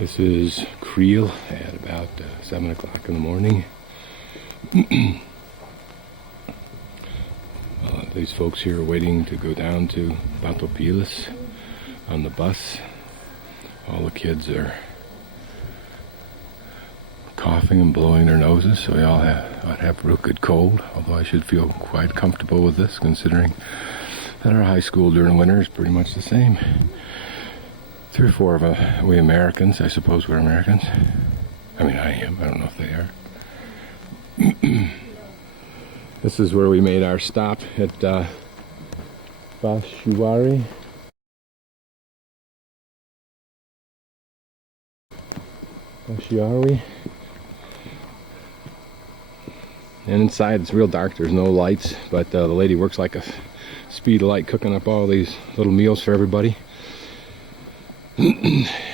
This is Creel at about 7 o'clock in the morning. These folks here are waiting to go down to Batopilas on the bus. All the kids are coughing and blowing their noses, so we all have a real good cold, although I should feel quite comfortable with this, considering that our high school during winter is pretty much the same. 3 or 4 of we Americans, I suppose we're Americans. I mean, I am. I don't know if they are. This is where we made our stop at Bashiwari. And inside it's real dark. There's no lights, but the lady works like a speed of light, cooking up all these little meals for everybody.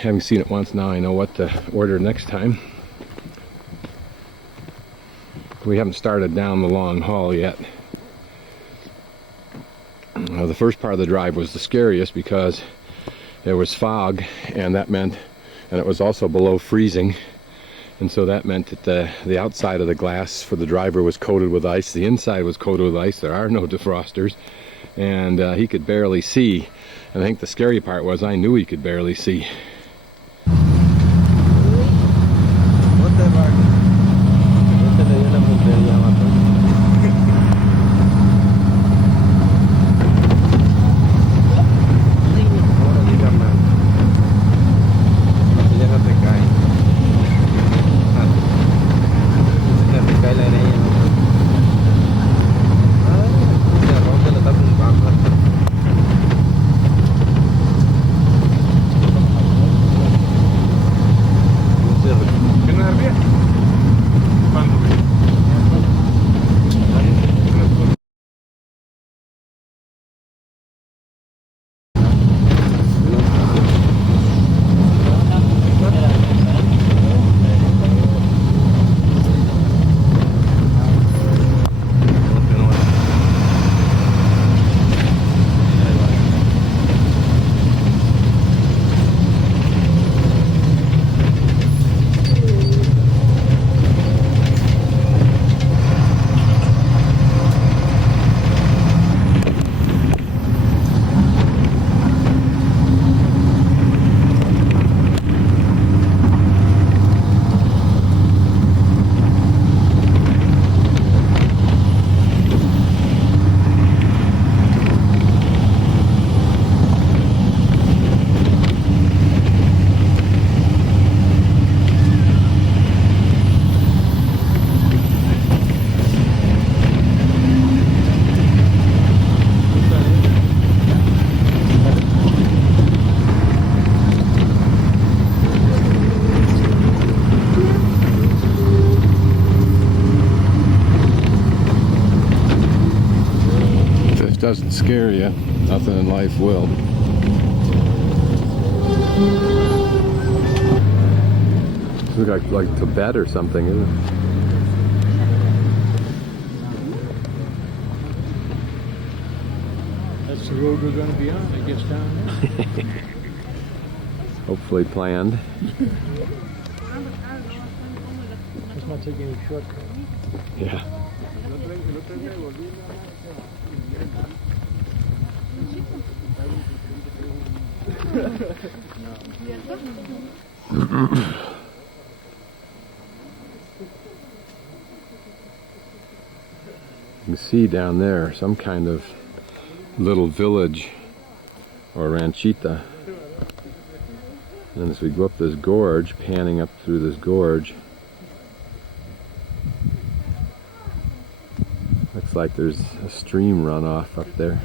Having seen it once, now I know what to order next time. We haven't started down the long haul yet. The first part of the drive was the scariest because there was fog, and that meant, and it was also below freezing, and so that meant that the outside of the glass for the driver was coated with ice, the inside was coated with ice. There are no defrosters, and he could barely see. And I think the scary part was I knew he could barely see. Doesn't scare you, nothing in life will. It looks like Tibet or something, isn't it? That's the road we're going to be on, I guess, down there. Hopefully planned. Let's not take any shortcut. Yeah. You can see down there some kind of little village or ranchita. And as we go up this gorge, panning up through this gorge, looks like there's a stream runoff up there.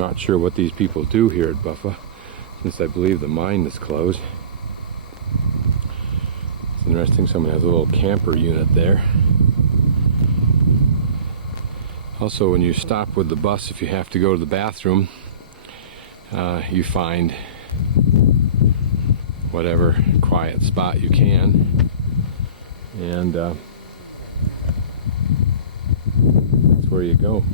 not sure what these people do here at Bufa, since I believe the mine is closed. It's interesting, someone has a little camper unit there. Also, when you stop with the bus, if you have to go to the bathroom, you find whatever quiet spot you can, and that's where you go.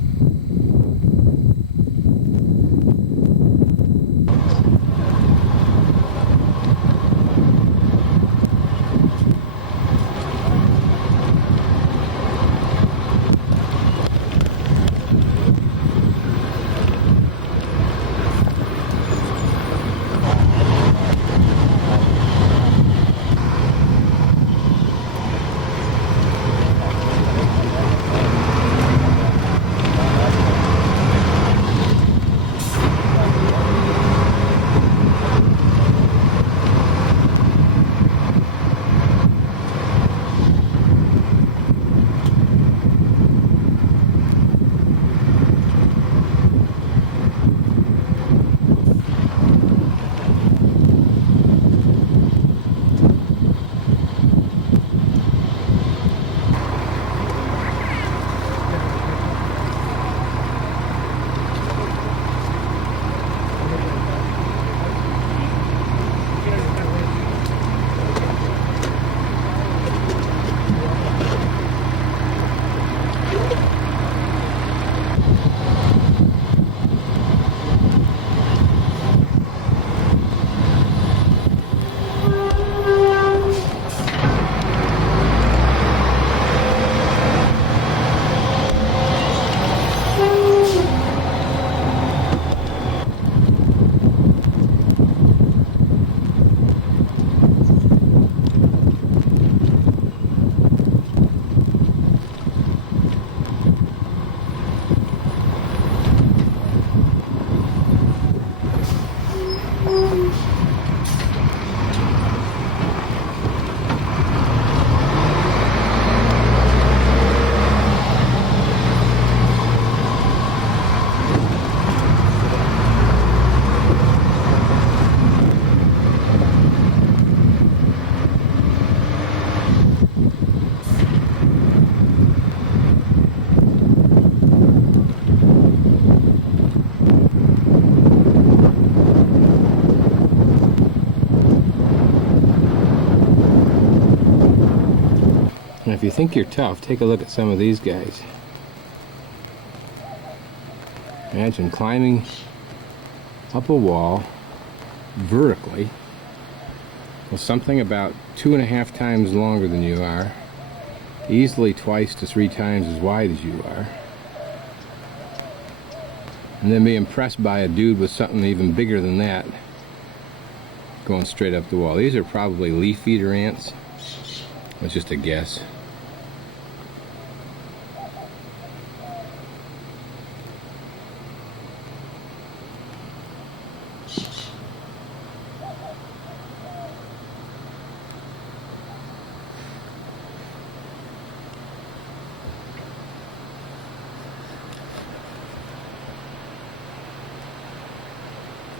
And if you think you're tough, take a look at some of these guys. Imagine climbing up a wall vertically with something about 2.5 times longer than you are, easily 2 to 3 times as wide as you are, and then be impressed by a dude with something even bigger than that going straight up the wall. These are probably leaf eater ants. That's just a guess.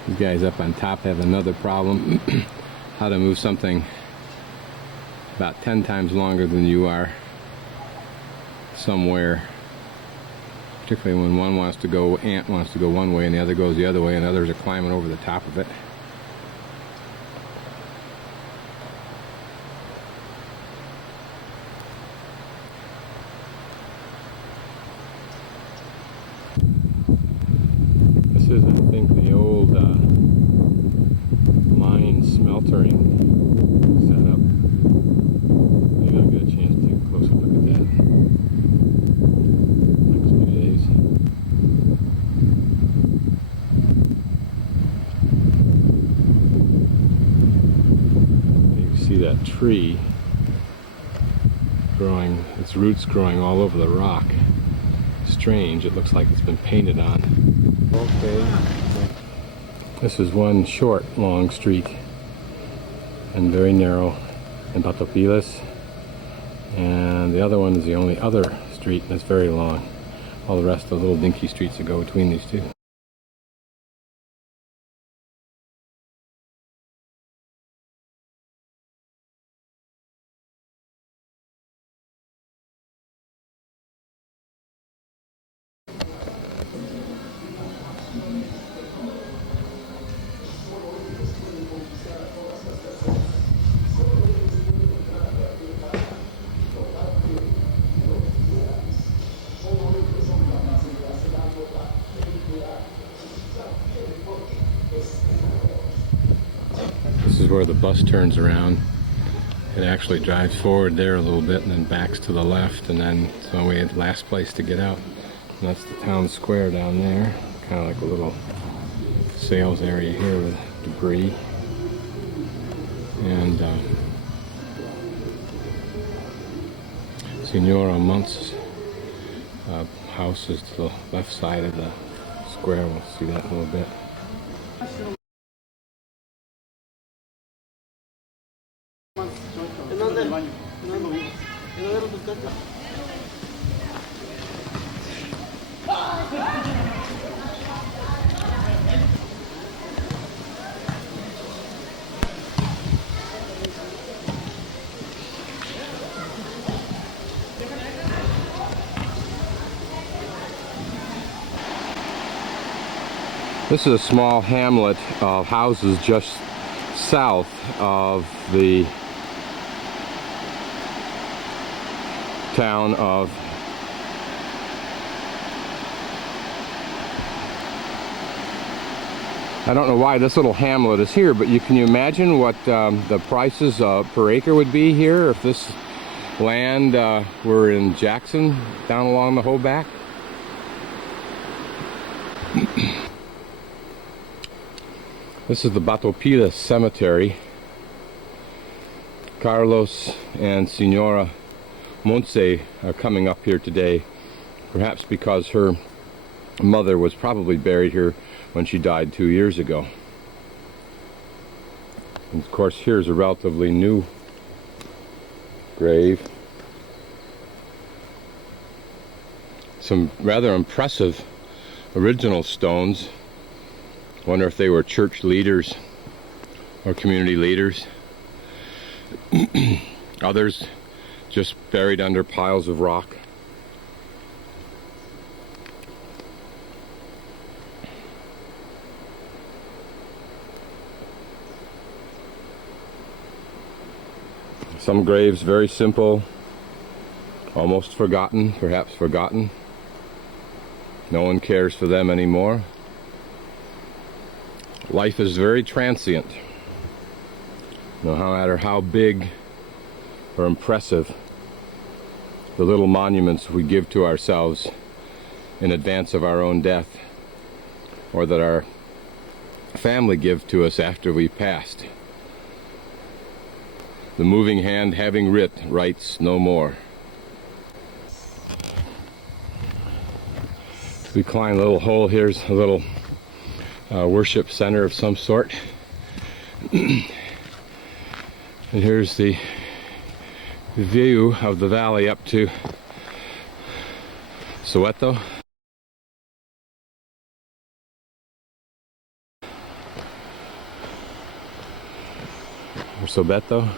These guys up on top have another problem. How to move something about 10 times longer than you are somewhere, particularly when one wants to go, ant wants to go one way and the other goes the other way, and others are climbing over the top of it. This is, I think, the old mine smeltering setup. Maybe I'll get a chance to take a closer look at that next few days. You can see that tree growing, its roots growing all over the rock. Strange, it looks like it's been painted on. Okay. This is one short, long street and very narrow in Batopilas, and the other one is the only other street that's very long. All the rest are little dinky streets that go between these two. where the bus turns around. It actually drives forward there a little bit and then backs to the left, and then so we had last place to get out. And that's the town square down there, kind of like a little sales area here with debris. And Senora Mont's house is to the left side of the square. We'll see that in a little bit. This is a small hamlet of houses just south of the town of I don't know why this little hamlet is here, but can you imagine what the prices per acre would be here if this land were in Jackson down along the whole back? This is the Batopilas cemetery. Carlos and Senora Montse are coming up here today, perhaps because her mother was probably buried here when she died 2 years ago. And of course, here's a relatively new grave. Some rather impressive original stones. Wonder if they were church leaders or community leaders. Others just buried under piles of rock. Some graves very simple, almost forgotten, perhaps forgotten. No one cares for them anymore. Life is very transient. No matter how big or impressive the little monuments we give to ourselves in advance of our own death, or that our family give to us after we passed. The moving hand having writ writes no more. We climb a little hole. Here's a little worship center of some sort. And here's the view of the valley up to Soweto. Or Sobeto.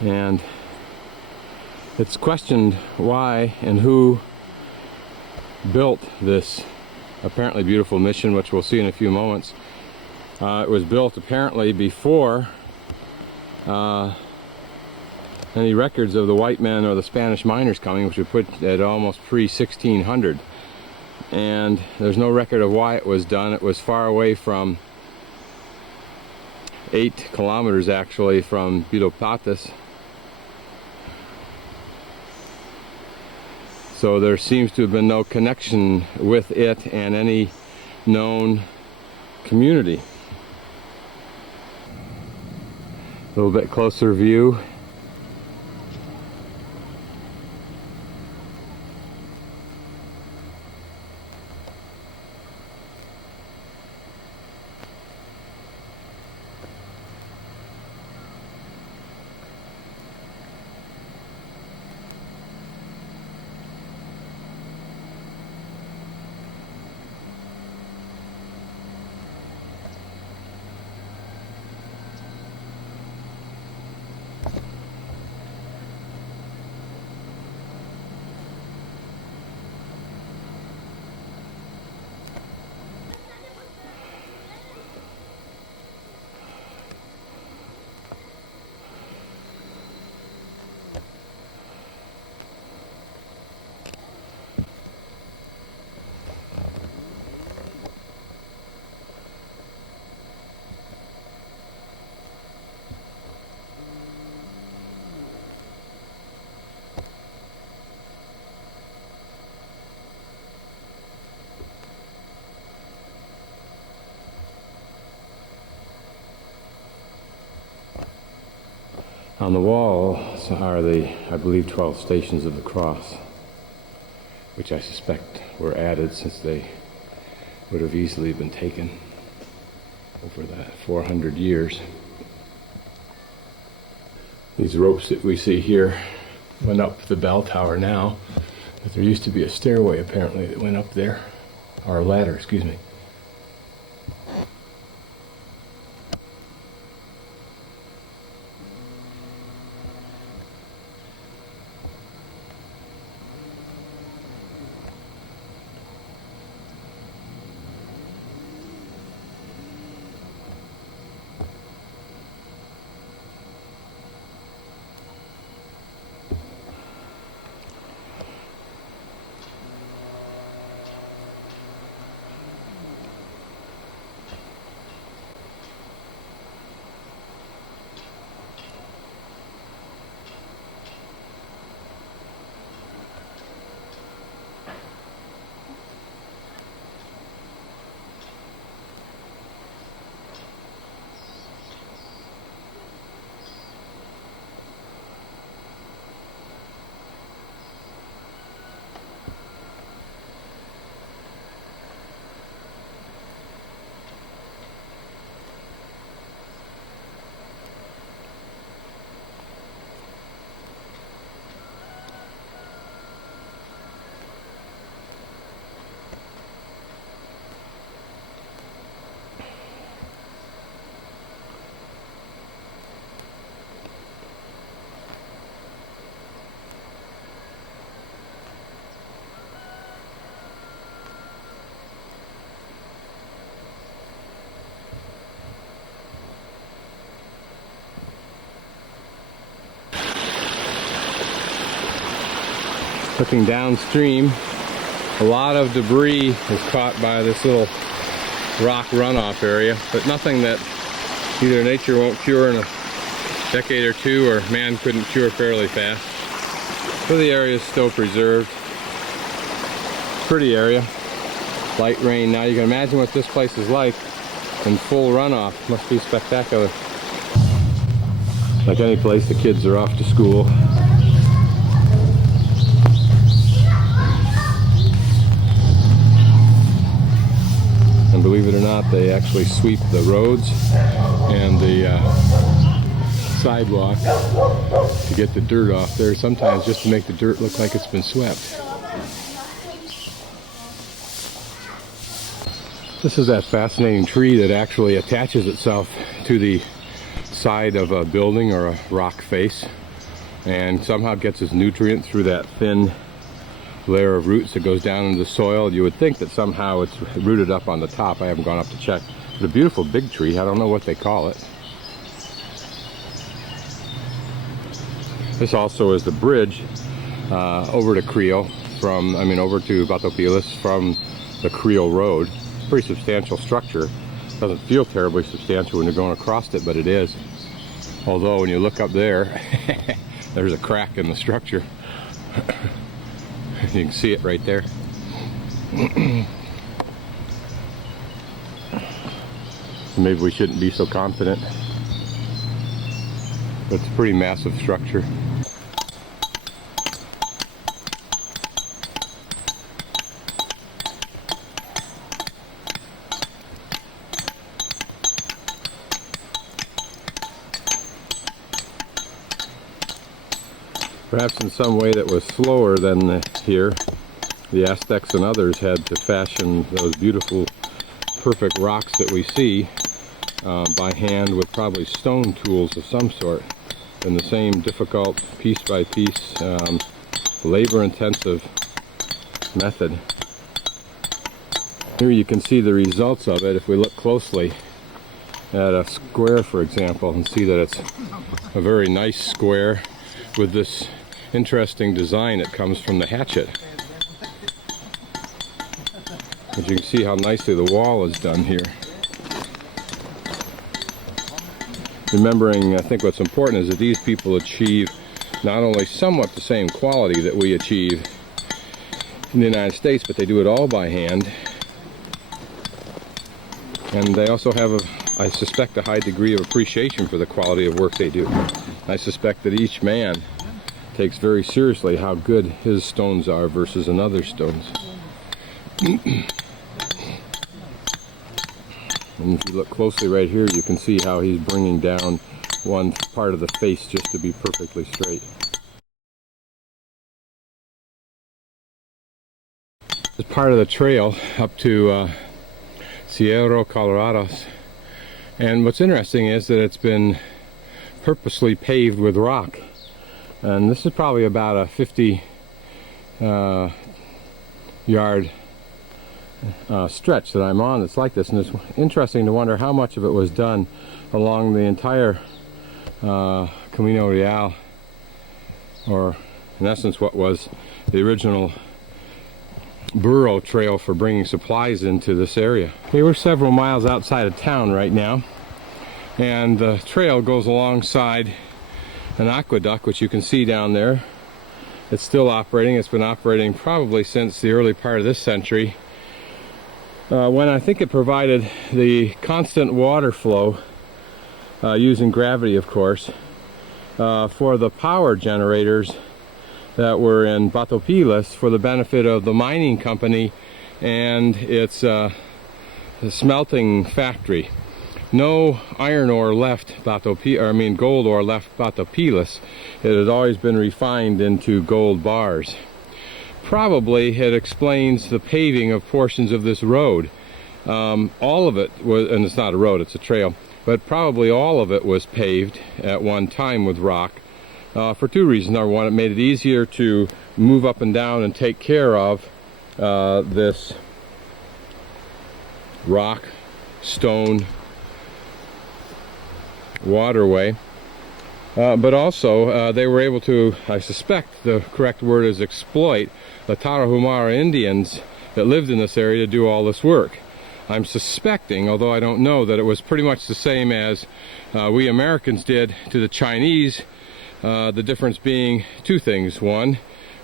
And it's questioned why and who built this apparently beautiful mission, which we'll see in a few moments. It was built apparently before any records of the white men or the Spanish miners coming, which would put at almost pre-1600. And there's no record of why it was done. It was far away from 8 kilometers actually from Batopilas. So there seems to have been no connection with it and any known community. A little bit closer view. On the wall are the, I believe, 12 stations of the cross, which I suspect were added since they would have easily been taken over the 400 years. These ropes that we see here went up the bell tower now, but there used to be a stairway apparently that went up there, or a ladder, excuse me. Looking downstream, a lot of debris is caught by this little rock runoff area, but nothing that either nature won't cure in a decade or two or man couldn't cure fairly fast. So the area is still preserved. Pretty area. Light rain. Now you can imagine what this place is like in full runoff. Must be spectacular. Like any place, the kids are off to school. And believe it or not, they actually sweep the roads and the sidewalk to get the dirt off there, sometimes just to make the dirt look like it's been swept. This is that fascinating tree that actually attaches itself to the side of a building or a rock face and somehow gets its nutrient through that thin layer of roots that goes down into the soil. You would think that somehow it's rooted up on the top. I haven't gone up to check. But a beautiful big tree. I don't know what they call it. This also is the bridge over to Creel from, over to Batopilas from the Creel Road. Pretty substantial structure. Doesn't feel terribly substantial when you're going across it, but it is. Although when you look up there, there's a crack in the structure. You can see it right there. Maybe we shouldn't be so confident, but it's a pretty massive structure. Perhaps in some way that was slower than here, the Aztecs and others had to fashion those beautiful, perfect rocks that we see by hand with probably stone tools of some sort, in the same difficult, piece by piece, labor-intensive method. Here you can see the results of it if we look closely at a square, for example, and see that it's a very nice square with this interesting design that comes from the hatchet. As you can see how nicely the wall is done here. Remembering, I think what's important is that these people achieve not only somewhat the same quality that we achieve in the United States, but they do it all by hand. And they also have I suspect, a high degree of appreciation for the quality of work they do. I suspect that each man takes very seriously how good his stones are versus another's stones. And if you look closely right here, you can see how he's bringing down one part of the face just to be perfectly straight. This is part of the trail up to Cerro Colorados. And what's interesting is that it's been purposely paved with rock. And this is probably about a 50 yard stretch that I'm on that's like this. And it's interesting to wonder how much of it was done along the entire Camino Real, or in essence what was the original burro trail for bringing supplies into this area. Okay, we're several miles outside of town right now, and the trail goes alongside an aqueduct, which you can see down there. It's still operating. It's been operating probably since the early part of this century, when I think it provided the constant water flow, using gravity of course, for the power generators that were in Batopilas for the benefit of the mining company and its smelting factory. No iron ore left gold ore left Batopilas. It has always been refined into gold bars. Probably it explains the paving of portions of this road. All of it was, and it's not a road, it's a trail, but probably all of it was paved at one time with rock. For two reasons. Number one, it made it easier to move up and down and take care of this rock, stone, waterway. But also, they were able to, I suspect the correct word is exploit, the Tarahumara Indians that lived in this area to do all this work. I'm suspecting, although I don't know, that it was pretty much the same as we Americans did to the Chinese. The difference being two things. One,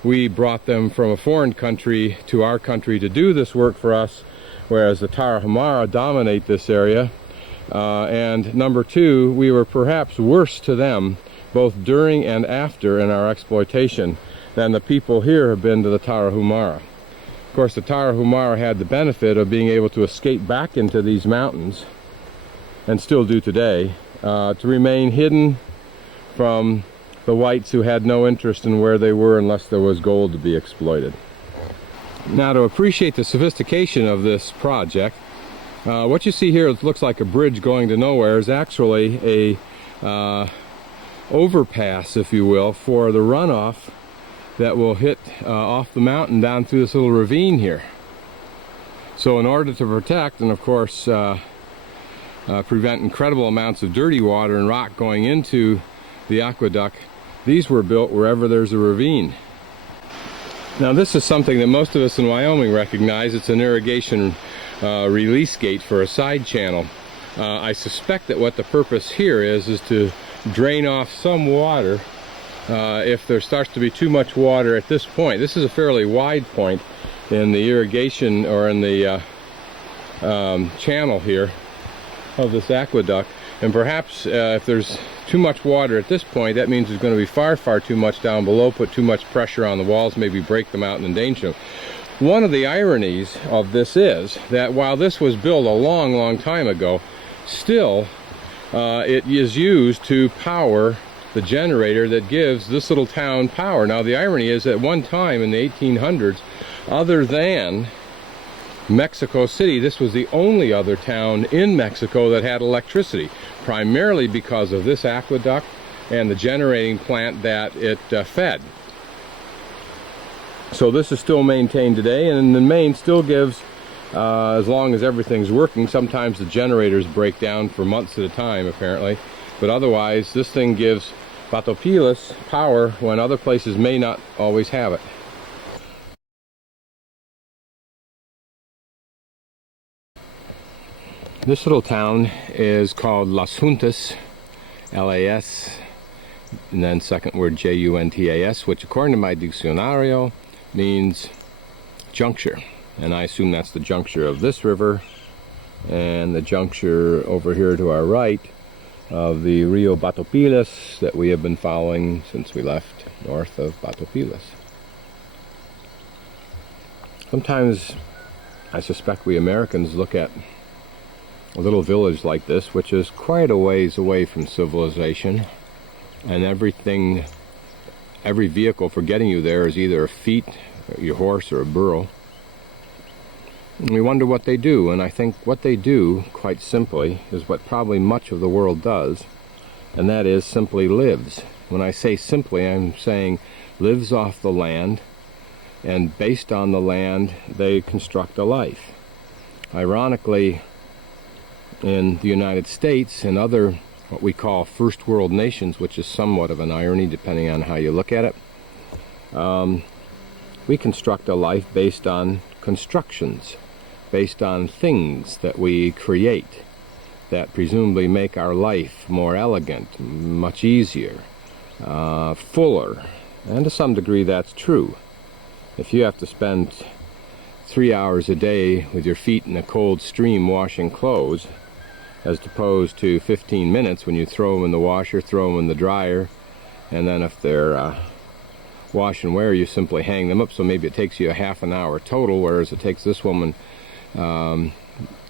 we brought them from a foreign country to our country to do this work for us, whereas the Tarahumara dominate this area. And number two, we were perhaps worse to them, both during and after in our exploitation, than the people here have been to the Tarahumara. Of course, the Tarahumara had the benefit of being able to escape back into these mountains, and still do today, to remain hidden from the whites who had no interest in where they were unless there was gold to be exploited. Now, to appreciate the sophistication of this project, what you see here looks like a bridge going to nowhere is actually a overpass, if you will, for the runoff that will hit off the mountain down through this little ravine here. So in order to protect and of course prevent incredible amounts of dirty water and rock going into the aqueduct, these were built wherever there's a ravine. Now this is something that most of us in Wyoming recognize. It's an irrigation release gate for a side channel. I suspect that what the purpose here is to drain off some water if there starts to be too much water at this point. This is a fairly wide point in the irrigation, or in the channel here of this aqueduct, and perhaps if there's too much water at this point, that means there's going to be far too much down below, put too much pressure on the walls, maybe break them out and endanger them. One of the ironies of this is that while this was built a long time ago, still it is used to power the generator that gives this little town power. Now the irony is, at one time in the 1800s, other than Mexico City, this was the only other town in Mexico that had electricity, primarily because of this aqueduct and the generating plant that it fed. So this is still maintained today, and in the main still gives, as long as everything's working. Sometimes the generators break down for months at a time apparently, but otherwise this thing gives Batopilas power when other places may not always have it. This little town is called Las Juntas, L-A-S, and then second word J-U-N-T-A-S, which according to my diccionario means juncture. And I assume that's the juncture of this river and the juncture over here to our right of the Rio Batopilas that we have been following since we left north of Batopilas. Sometimes I suspect we Americans look at a little village like this, which is quite a ways away from civilization, and every vehicle for getting you there is either a feet, your horse, or a burro. And we wonder what they do, and I think what they do, quite simply, is what probably much of the world does, and that is simply lives. When I say simply, I'm saying lives off the land, and based on the land, they construct a life. Ironically, in the United States and other what we call first world nations, which is somewhat of an irony depending on how you look at it, we construct a life based on constructions, based on things that we create that presumably make our life more elegant, much easier, fuller, and to some degree that's true. If you have to spend 3 hours a day with your feet in a cold stream washing clothes, as opposed to 15 minutes when you throw them in the washer, throw them in the dryer, and then if they're wash and wear, you simply hang them up, so maybe it takes you a half an hour total, whereas it takes this woman,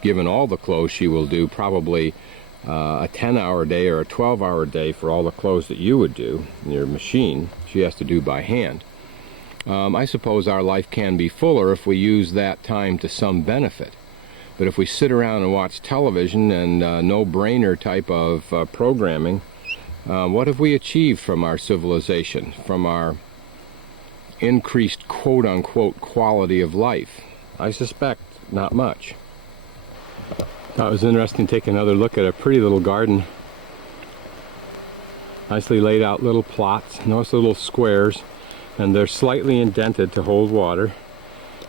given all the clothes she will do, probably a 10-hour day or a 12-hour day for all the clothes that you would do in your machine. She has to do by hand. I suppose our life can be fuller if we use that time to some benefit. But if we sit around and watch television and no-brainer type of programming, what have we achieved from our civilization, from our increased quote-unquote quality of life? I suspect not much. Thought it was interesting to take another look at a pretty little garden. Nicely laid out little plots, nice little squares, and they're slightly indented to hold water.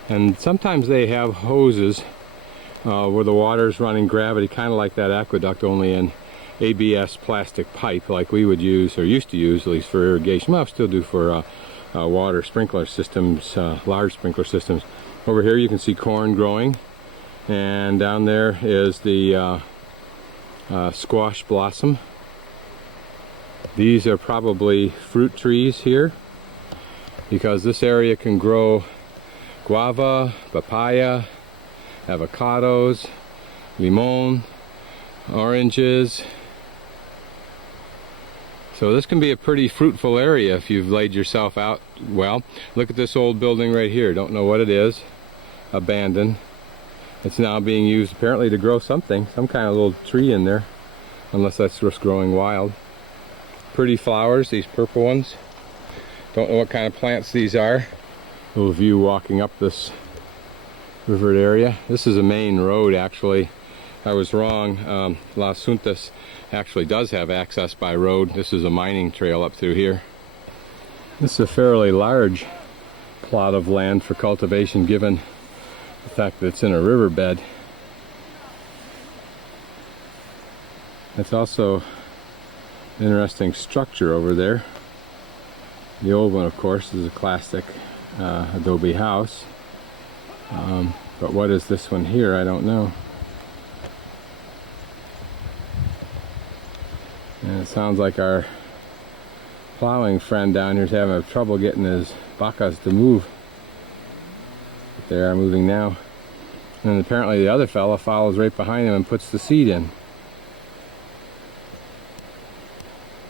And sometimes they have hoses where the water is running gravity, kind of like that aqueduct, only in ABS plastic pipe like we would use, or used to use at least, for irrigation. Well, still do for water sprinkler systems, large sprinkler systems. Over here you can see corn growing, and down there is the squash blossom. These are probably fruit trees here, because this area can grow guava, papaya, avocados, limon, oranges. So this can be a pretty fruitful area if you've laid yourself out well. Look at this old building right here. Don't know what it is. Abandoned. It's now being used apparently to grow something, some kind of little tree in there, unless that's just growing wild. Pretty flowers, these purple ones. Don't know what kind of plants these are. Little view walking up this rivered area. This is a main road, actually. I was wrong. Las Juntas actually does have access by road. This is a mining trail up through here. This is a fairly large plot of land for cultivation, given the fact that it's in a riverbed. It's also an interesting structure over there. The old one, of course, is a classic adobe house. But what is this one here? I don't know. And it sounds like our plowing friend down here is having trouble getting his vacas to move. But they are moving now. And apparently the other fella follows right behind him and puts the seed in.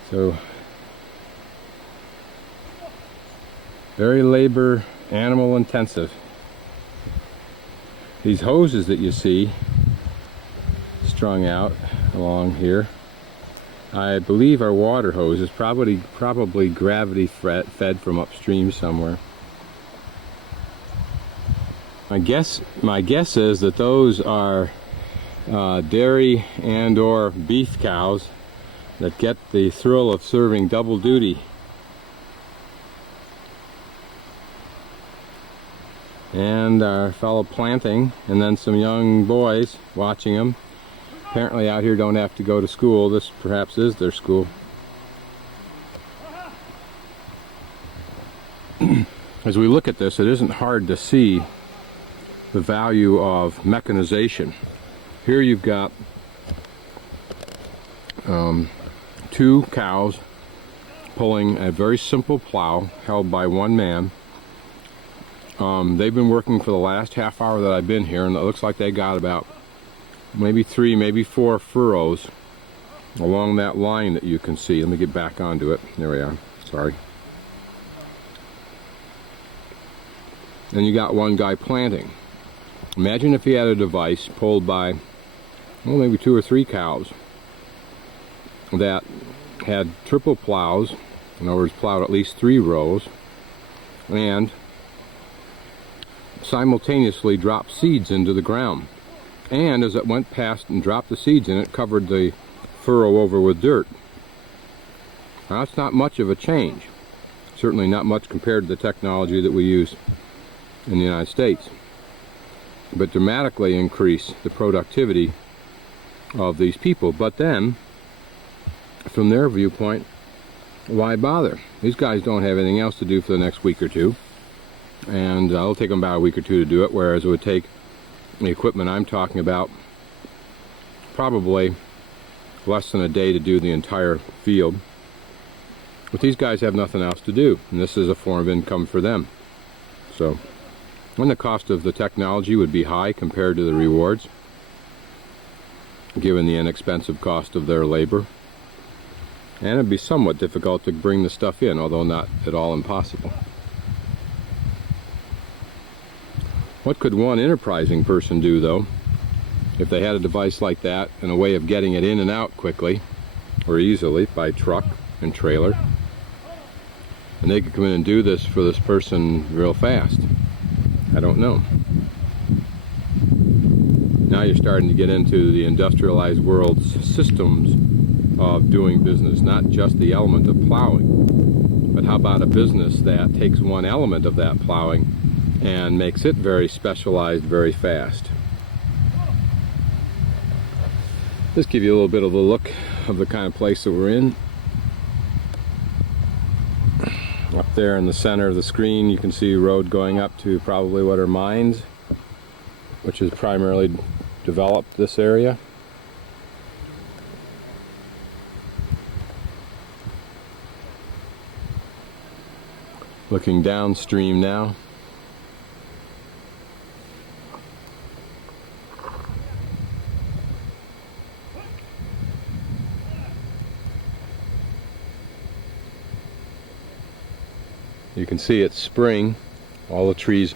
So, very labor, animal intensive. These hoses that you see strung out along here, I believe are water hoses, probably gravity fed from upstream somewhere. My guess is that those are dairy and or beef cows that get the thrill of serving double duty. And our fellow planting, and then some young boys watching them. Apparently out here don't have to go to school. This perhaps is their school. As we look at this, it isn't hard to see the value of mechanization Here you've got 2 cows pulling a very simple plow held by one man. They've been working for the last half hour that I've been here, and it looks like they got about maybe 3, maybe 4 furrows along that line that you can see. Let me get back onto it. There we are. Sorry. And you got one guy planting. Imagine if he had a device pulled by, well, maybe 2 or 3 cows that had triple plows, in other words, plowed at least 3 rows, and simultaneously dropped seeds into the ground. And as it went past and dropped the seeds in, it covered the furrow over with dirt. Now, that's not much of a change. Certainly not much compared to the technology that we use in the United States. But dramatically increase the productivity of these people. But then, from their viewpoint, why bother? These guys don't have anything else to do for the next week or two. And it'll take them about a week or two to do it, whereas it would take the equipment I'm talking about probably less than a day to do the entire field. But these guys have nothing else to do, and this is a form of income for them. So, when the cost of the technology would be high compared to the rewards, given the inexpensive cost of their labor, and it'd be somewhat difficult to bring the stuff in, although not at all impossible. What could one enterprising person do, though, if they had a device like that and a way of getting it in and out quickly or easily by truck and trailer? And they could come in and do this for this person real fast. I don't know. Now you're starting to get into the industrialized world's systems of doing business, not just the element of plowing. But how about a business that takes one element of that plowing and makes it very specialized very fast? Just give you a little bit of a look of the kind of place that we're in. Up there in the center of the screen you can see a road going up to probably what are mines, which has primarily developed this area. Looking downstream now. You can see it's spring, all the trees.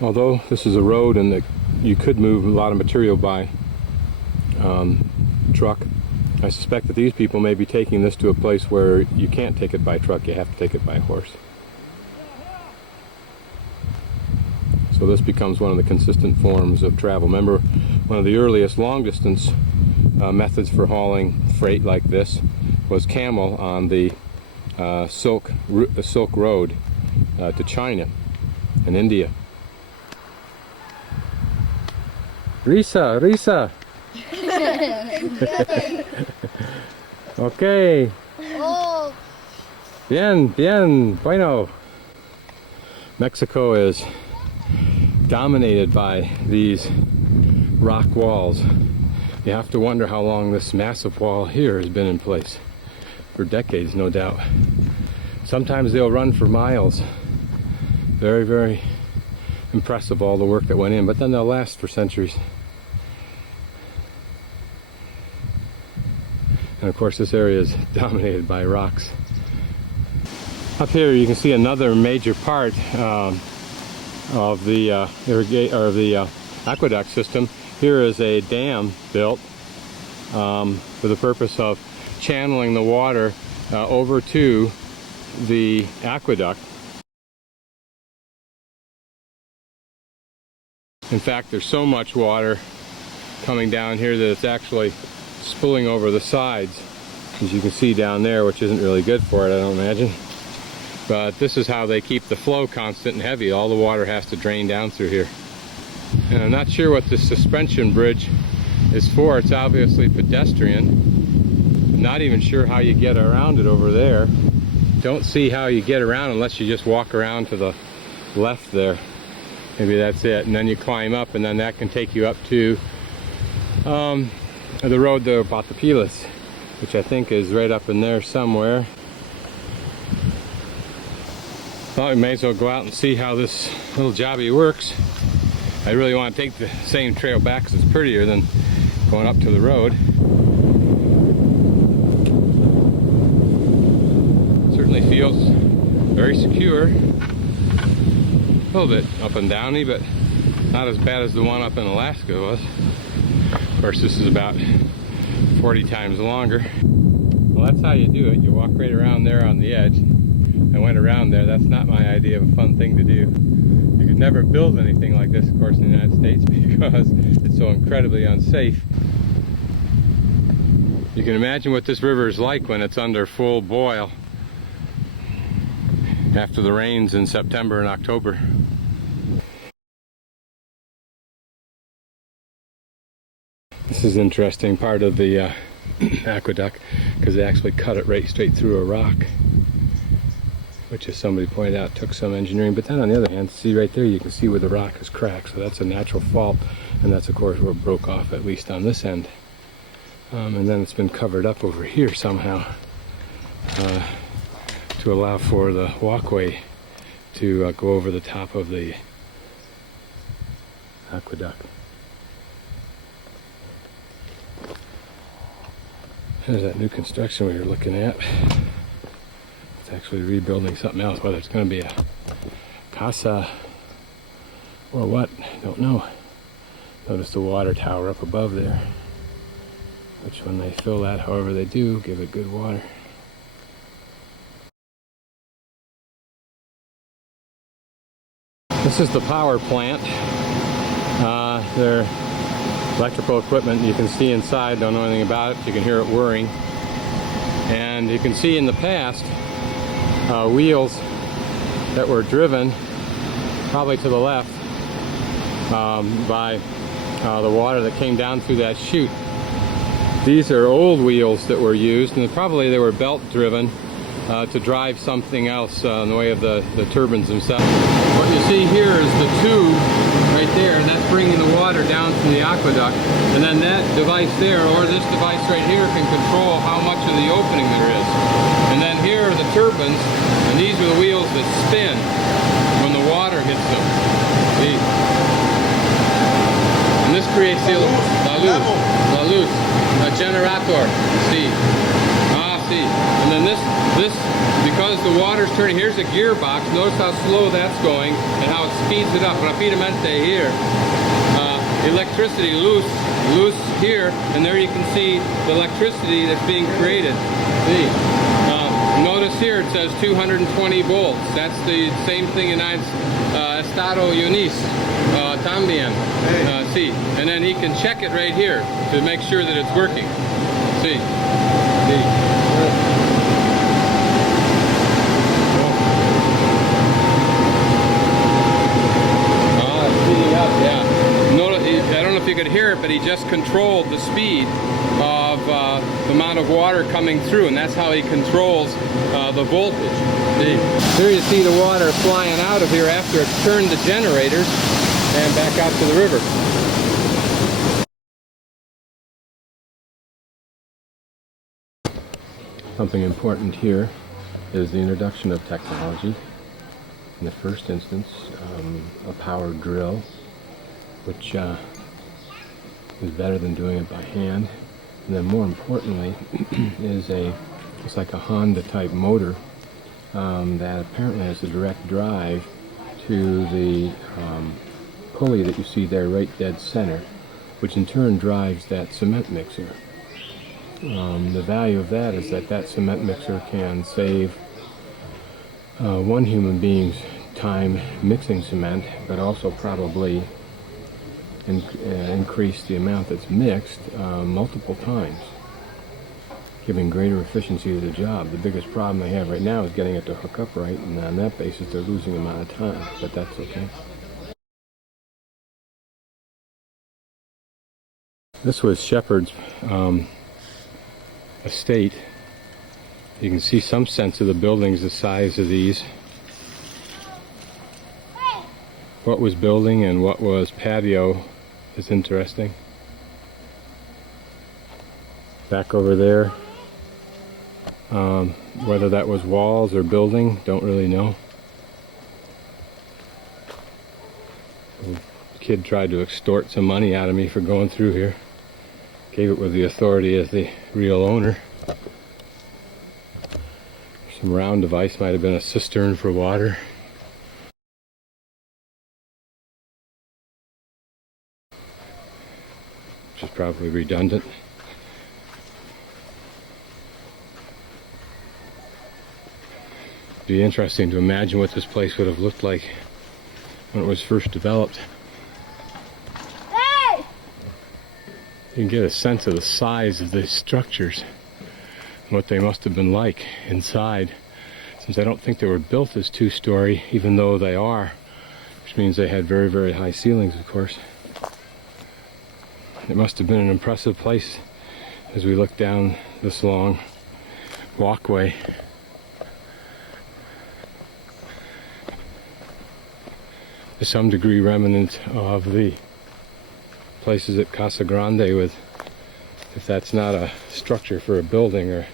Although this is a road and that you could move a lot of material by truck, I suspect that these people may be taking this to a place where you can't take it by truck, you have to take it by horse. So this becomes one of the consistent forms of travel. Remember, one of the earliest long-distance methods for hauling freight like this was camel on the Silk Road to China and India. Risa! Okay. Oh. Bien, bueno. Mexico is dominated by these rock walls. You have to wonder how long this massive wall here has been in place. For decades, no doubt. Sometimes they'll run for miles. Very, very impressive, all the work that went in, but then they'll last for centuries. And of course this area is dominated by rocks. Up here you can see another major part of the aqueduct system. Here is a dam built for the purpose of channeling the water over to the aqueduct. In fact, there's so much water coming down here that it's actually spilling over the sides, as you can see down there, which isn't really good for it, I don't imagine. But this is how they keep the flow constant and heavy. All the water has to drain down through here. And I'm not sure what this suspension bridge is for. It's obviously pedestrian. I'm not even sure how you get around it over there. don't see how you get around unless you just walk around to the left there. Maybe that's it, and then you climb up, and then that can take you up to the road to Batopilas, which I think is right up in there somewhere. Thought we may as well go out and see how this little jobby works. I really want to take the same trail back because it's prettier than going up to the road. Certainly feels very secure. A little bit up and downy, but not as bad as the one up in Alaska was. Of course, this is about 40 times longer. Well, that's how you do it. You walk right around there on the edge. I went around there. That's not my idea of a fun thing to do. You could never build anything like this, of course, in the United States because it's so incredibly unsafe. You can imagine what this river is like when it's under full boil after the rains in September and October. This is interesting part of the aqueduct because they actually cut it right straight through a rock, which, as somebody pointed out, took some engineering. But then on the other hand, see right there, you can see where the rock is cracked, so that's a natural fault, and that's of course where it broke off, at least on this end. And then it's been covered up over here somehow to allow for the walkway to go over the top of the aqueduct. There's that new construction we were looking at. It's actually rebuilding something else, whether it's going to be a casa or what, I don't know. Notice the water tower up above there, which when they fill that, however they do, give it good water. This is the power plant. Their electrical equipment, you can see inside, don't know anything about it, you can hear it whirring. And you can see in the past wheels that were driven probably to the left by the water that came down through that chute. These are old wheels that were used, and probably they were belt driven to drive something else in the way of the turbines themselves. What you see here is the tube right there, and that's bringing the water down from the aqueduct, and then that device there, or this device right here, can control how much of the opening there is. And then here are the turbines, and these are the wheels that spin when the water hits them. See? And this creates the la luz, a generator. See? See? And then this, because the water's turning, here's a gearbox. Notice how slow that's going and how it speeds it up. Rapidamente here. Electricity, luz here, and there you can see the electricity that's being created. See? Notice here it says 220 volts. That's the same thing in Estado Unis, también. See? And then he can check it right here to make sure that it's working. See? See? Yeah. Notice, I don't know if you could hear it, but he just controlled the speed of the amount of water coming through, and that's how he controls the voltage. See? Here you see the water flying out of here after it's turned the generators and back out to the river. Something important here is the introduction of technology. In the first instance, a power drill, which is better than doing it by hand. And then more importantly is it's like a Honda type motor that apparently has a direct drive to the pulley that you see there right dead center, which in turn drives that cement mixer. The value of that is that cement mixer can save one human being's time mixing cement, but also probably increase the amount that's mixed multiple times, giving greater efficiency to the job. The biggest problem they have right now is getting it to hook up right, and on that basis they're losing a lot of time, but that's okay. This was Shepard's estate You can see some sense of the buildings the size of these. What was building and what was patio is interesting. Back over there, whether that was walls or building, don't really know. The kid tried to extort some money out of me for going through here. Gave it with the authority as the real owner. Some round device, might have been a cistern for water. Which is probably redundant. It'd be interesting to imagine what this place would have looked like when it was first developed. Hey! You can get a sense of the size of these structures and what they must have been like inside, since I don't think they were built as two-story, even though they are, which means they had very, very high ceilings, of course. It must have been an impressive place as we look down this long walkway. To some degree remnant of the places at Casa Grande, with, if that's not a structure for a building or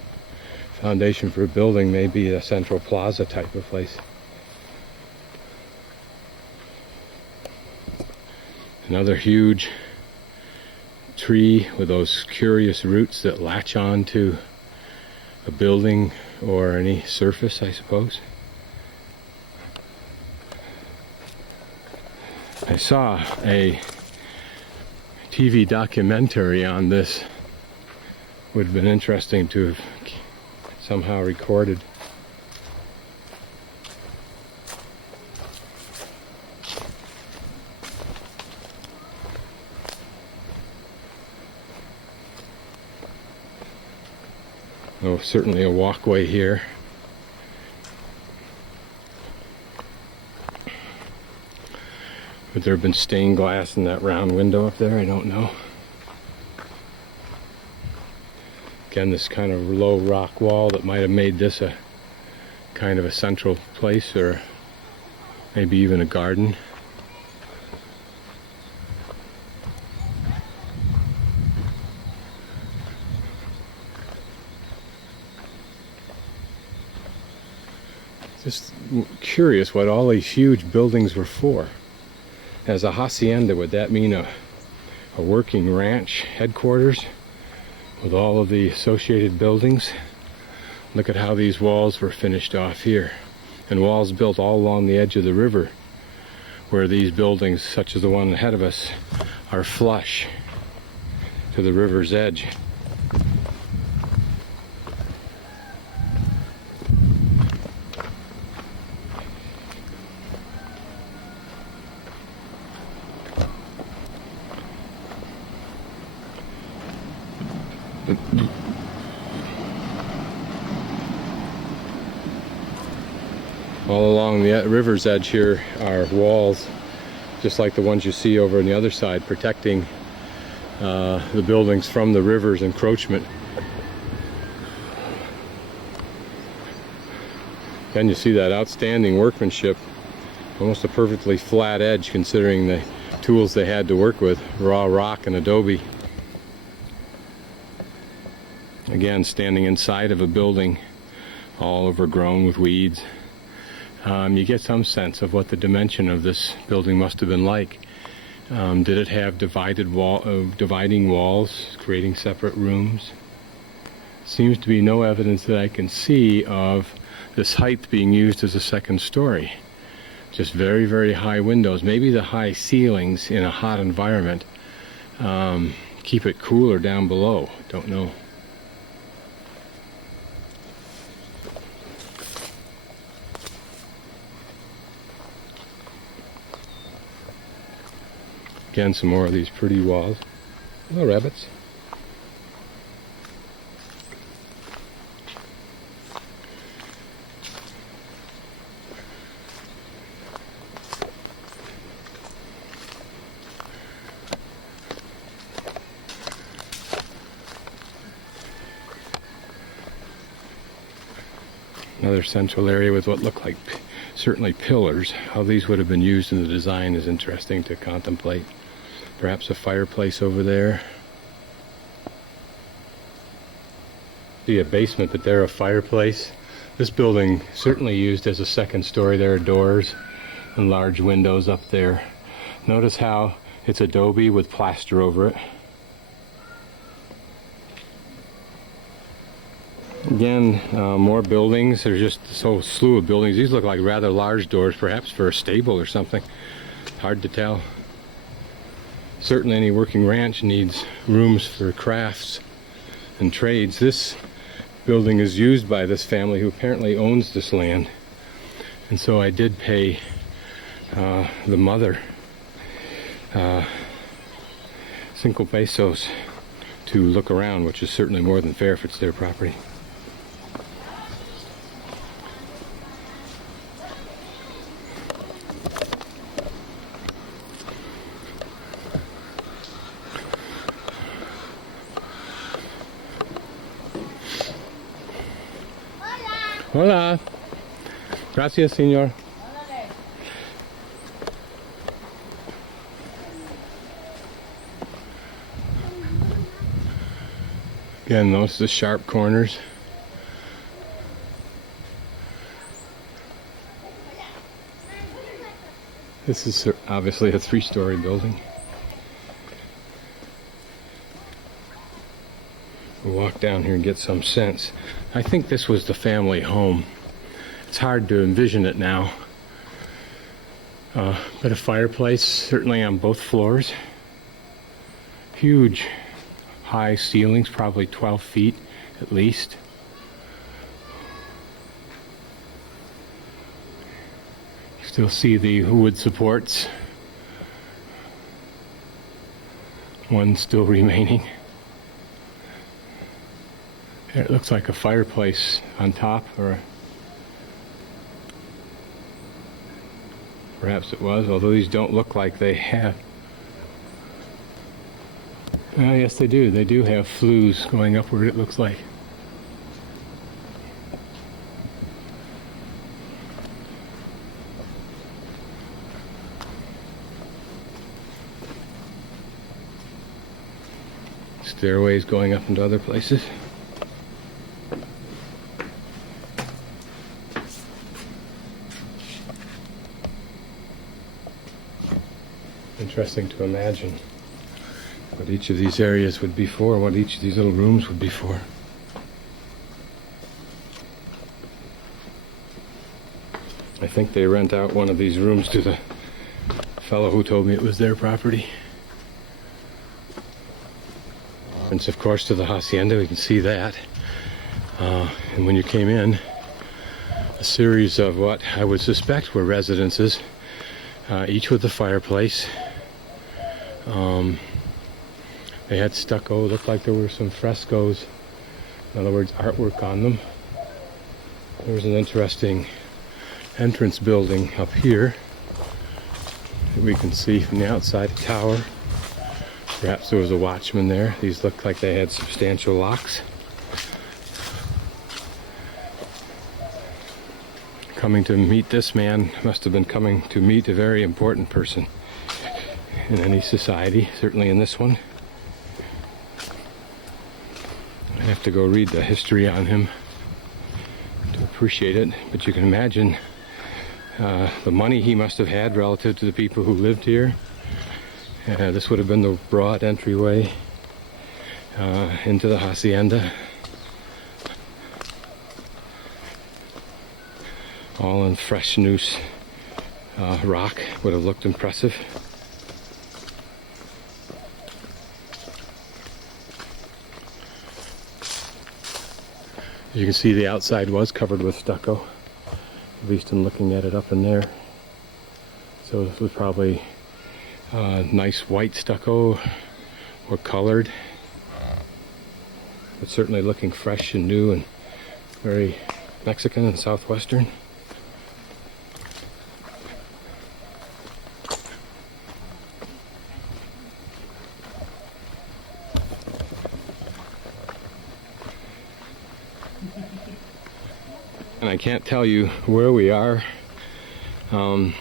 foundation for a building, maybe a central plaza type of place. Another huge tree with those curious roots that latch on to a building or any surface, I suppose. I saw a TV documentary on this. Would have been interesting to have somehow recorded. Oh, certainly a walkway here. Would there have been stained glass in that round window up there? I don't know. Again, this kind of low rock wall that might have made this a kind of a central place, or maybe even a garden. Just curious what all these huge buildings were for. As a hacienda, would that mean a working ranch headquarters with all of the associated buildings? Look at how these walls were finished off here, and walls built all along the edge of the river, where these buildings, such as the one ahead of us, are flush to the river's edge. All along the river's edge here are walls, just like the ones you see over on the other side, protecting the buildings from the river's encroachment. Then you see that outstanding workmanship, almost a perfectly flat edge considering the tools they had to work with, raw rock and adobe. Again, standing inside of a building all overgrown with weeds. You get some sense of what the dimension of this building must have been like. Did it have dividing walls, creating separate rooms? Seems to be no evidence that I can see of this height being used as a second story. Just very, very high windows. Maybe the high ceilings in a hot environment keep it cooler down below. Don't know. Again, some more of these pretty walls. Hello, rabbits. Another central area with what looked like certainly pillars. How these would have been used in the design is interesting to contemplate. Perhaps a fireplace over there. See a basement, but there a fireplace. This building certainly used as a second story. There are doors and large windows up there. Notice how it's adobe with plaster over it. Again, more buildings. There's just a slew of buildings. These look like rather large doors, perhaps for a stable or something. Hard to tell. Certainly any working ranch needs rooms for crafts and trades. This building is used by this family who apparently owns this land. And so I did pay the mother 5 pesos to look around, which is certainly more than fair if it's their property. Hola. Gracias, señor. Again, notice the sharp corners. This is obviously a 3-story building. We'll walk down here and get some sense. I think this was the family home. It's hard to envision it now. But a fireplace, certainly on both floors. Huge high ceilings, probably 12 feet at least. You still see the wood supports. One still remaining. It looks like a fireplace on top, or perhaps it was, although these don't look like they have. Yes, they do. They do have flues going upward, it looks like. Stairways going up into other places. Interesting to imagine what each of these areas would be for, what each of these little rooms would be for. I think they rent out one of these rooms to the fellow who told me it was their property. Entrance, of course, to the Hacienda, we can see that. And when you came in, a series of what I would suspect were residences, each with a fireplace. They had stucco, looked like there were some frescoes, in other words, artwork on them. There's an interesting entrance building up here that we can see from the outside the tower. Perhaps there was a watchman there. These look like they had substantial locks. Coming to meet this man must have been coming to meet a very important person in any society, certainly in this one. I have to go read the history on him to appreciate it, but you can imagine the money he must have had relative to the people who lived here. This would have been the broad entryway into the Hacienda. All in fresh noose rock, would have looked impressive. As you can see, the outside was covered with stucco, at least in looking at it up in there. So this was probably nice white stucco or colored, but certainly looking fresh and new and very Mexican and southwestern. And I can't tell you where we are, or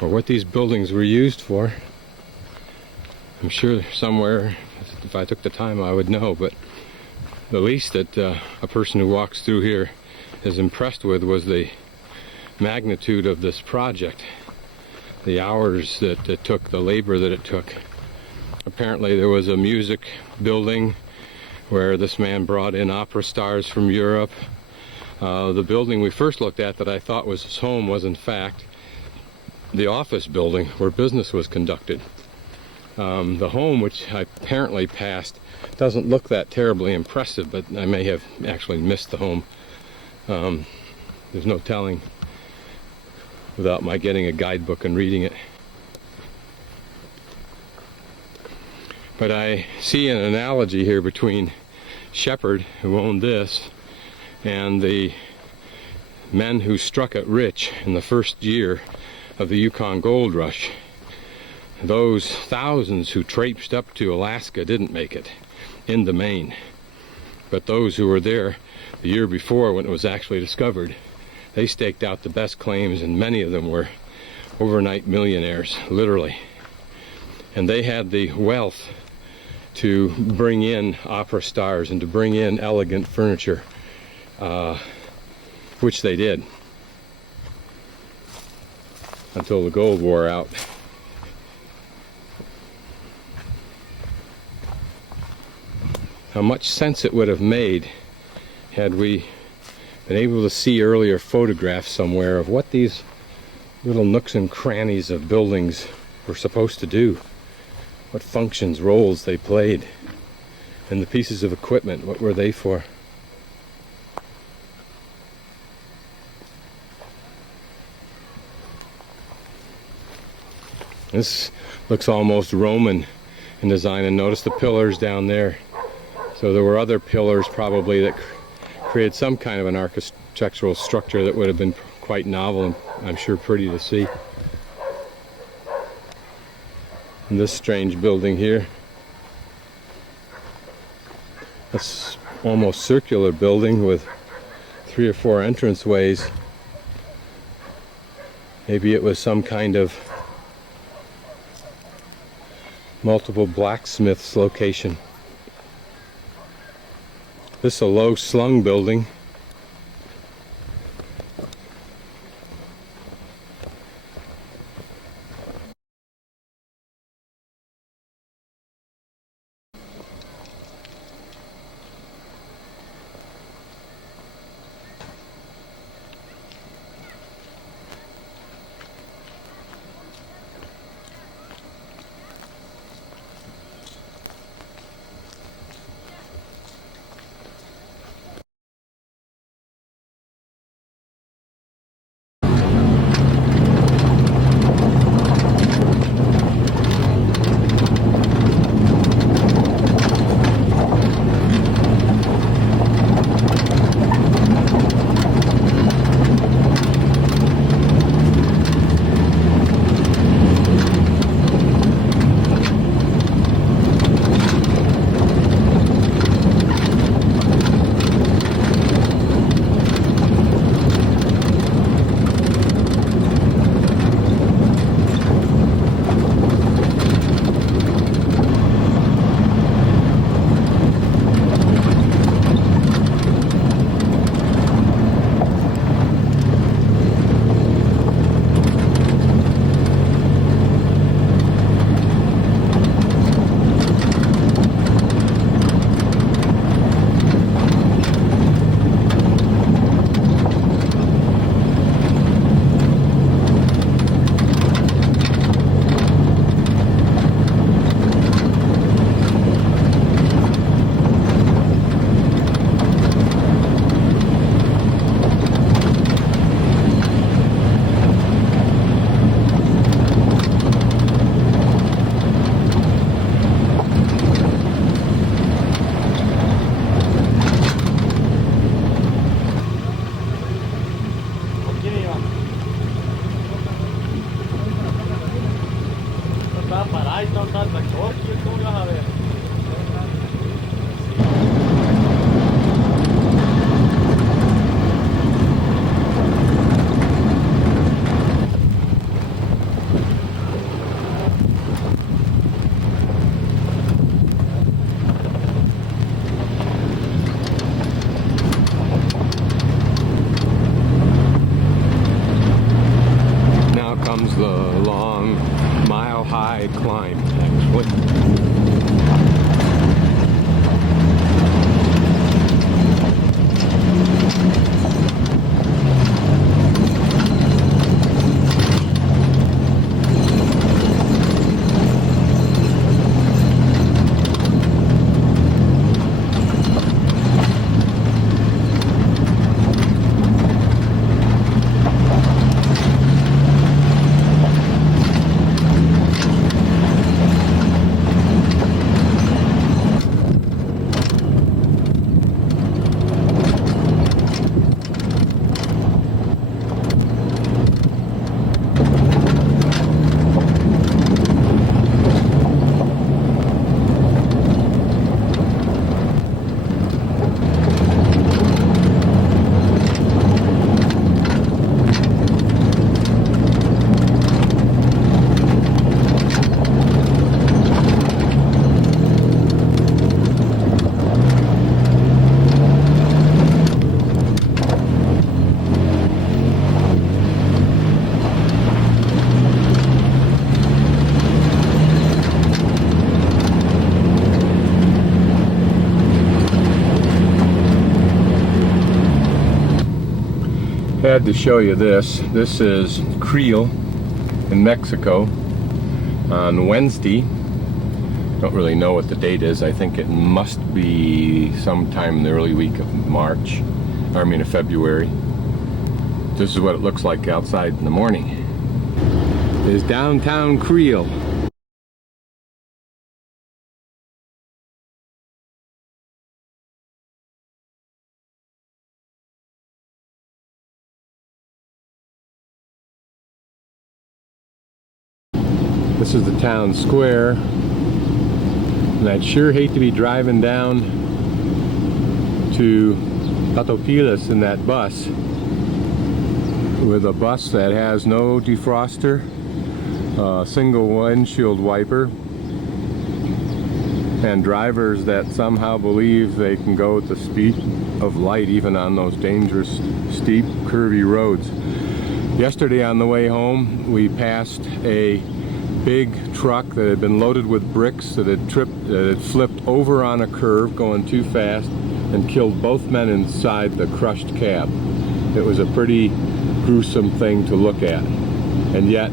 what these buildings were used for. I'm sure somewhere, if I took the time, I would know, but the least that a person who walks through here is impressed with was the magnitude of this project, the hours that it took, the labor that it took. Apparently there was a music building where this man brought in opera stars from Europe. The building we first looked at that I thought was his home was in fact the office building where business was conducted. The home, which I apparently passed, doesn't look that terribly impressive, but I may have actually missed the home. There's no telling without my getting a guidebook and reading it. But I see an analogy here between Shepard, who owned this, and the men who struck it rich in the first year of the Yukon Gold Rush. Those thousands who traipsed up to Alaska didn't make it in the main. But those who were there the year before when it was actually discovered, they staked out the best claims, and many of them were overnight millionaires, literally. And they had the wealth to bring in opera stars and to bring in elegant furniture, which they did until the gold wore out. How much sense it would have made had we been able to see earlier photographs somewhere of what these little nooks and crannies of buildings were supposed to do, what functions, roles they played, and the pieces of equipment, what were they for? This looks almost Roman in design, and notice the pillars down there. So there were other pillars probably that created some kind of an architectural structure that would have been quite novel and I'm sure pretty to see. And this strange building here, this almost circular building with 3 or 4 entranceways. Maybe it was some kind of multiple blacksmiths location. This is a low slung building. Had to show you this. This is Creel in Mexico on Wednesday. Don't really know what the date is. I think it must be sometime in the early week of March. I mean of February. This is what it looks like outside in the morning. It is downtown Creel. This is the town square, and I'd sure hate to be driving down to Batopilas in that bus with a bus that has no defroster, a single windshield wiper, and drivers that somehow believe they can go at the speed of light even on those dangerous, steep, curvy roads. Yesterday on the way home, we passed a big truck that had been loaded with bricks that had flipped over on a curve going too fast and killed both men inside the crushed cab. It was a pretty gruesome thing to look at, and yet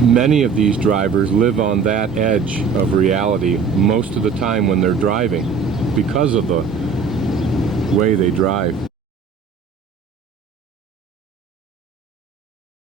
many of these drivers live on that edge of reality most of the time when they're driving because of the way they drive.